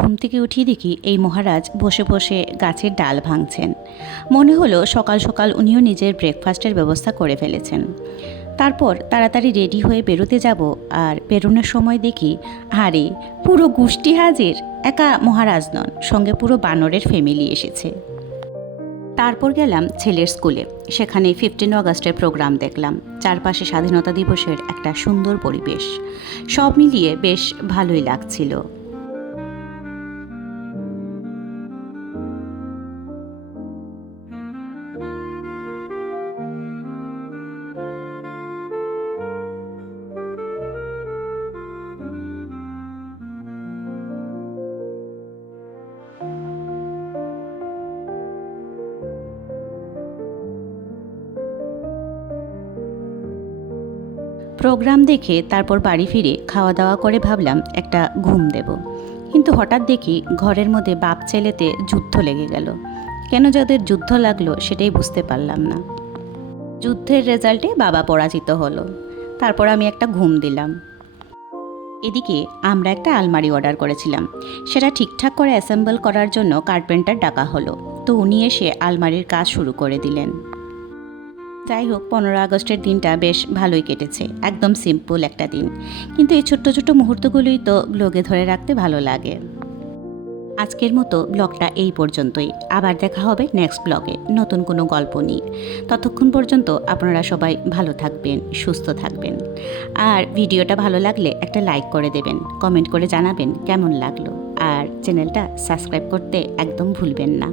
ঘুম থেকে উঠিয়ে দেখি এই মহারাজ বসে বসে গাছের ডাল ভাঙছেন। মনে হলো সকাল সকাল উনিও নিজের ব্রেকফাস্টের ব্যবস্থা করে ফেলেছেন। তারপর তাড়াতাড়ি রেডি হয়ে বেরোতে যাব, আর বেরোনোর সময় দেখি আরে পুরো গোষ্ঠী হাজির। একা মহারাজ নন, সঙ্গে পুরো বানরের ফ্যামিলি এসেছে। তারপর গেলাম ছেলের স্কুলে। সেখানে 15 আগস্টের প্রোগ্রাম দেখলাম। চারপাশে স্বাধীনতা দিবসের একটা সুন্দর পরিবেশ। সব মিলিয়ে বেশ ভালোই লাগছিল। প্রোগ্রাম দেখে তারপর বাড়ি ফিরে খাওয়া দাওয়া করে ভাবলাম একটা ঘুম দেব। কিন্তু হঠাৎ দেখি ঘরের মধ্যে বাপ ছেলেতে যুদ্ধ লেগে গেল। কেন যাদের যুদ্ধ লাগলো সেটাই বুঝতে পারলাম না। যুদ্ধের রেজাল্টে বাবা পরাজিত হলো। তারপর আমি একটা ঘুম দিলাম। এদিকে আমরা একটা আলমারি অর্ডার করেছিলাম। সেটা ঠিকঠাক করে অ্যাসেম্বল করার জন্য কার্পেন্টার ডাকা হলো। তো উনি এসে আলমারির কাজ শুরু করে দিলেন। যাই হোক, 15 আগস্টের দিনটা বেশ ভালোই কেটেছে। একদম সিম্পল একটা দিন, কিন্তু এই ছোট্ট ছোট্ট মুহূর্তগুলোই তো ব্লগে ধরে রাখতে ভালো লাগে। আজকের মতো ব্লগটা এই পর্যন্তই। আবার দেখা হবে নেক্সট ব্লগে নতুন কোনো গল্প নিয়ে। ততক্ষণ পর্যন্ত আপনারা সবাই ভালো থাকবেন, সুস্থ থাকবেন। আর ভিডিওটা ভালো লাগলে একটা লাইক করে দেবেন, কমেন্ট করে জানাবেন কেমন লাগলো। আর চ্যানেলটা সাবস্ক্রাইব করতে একদম ভুলবেন না।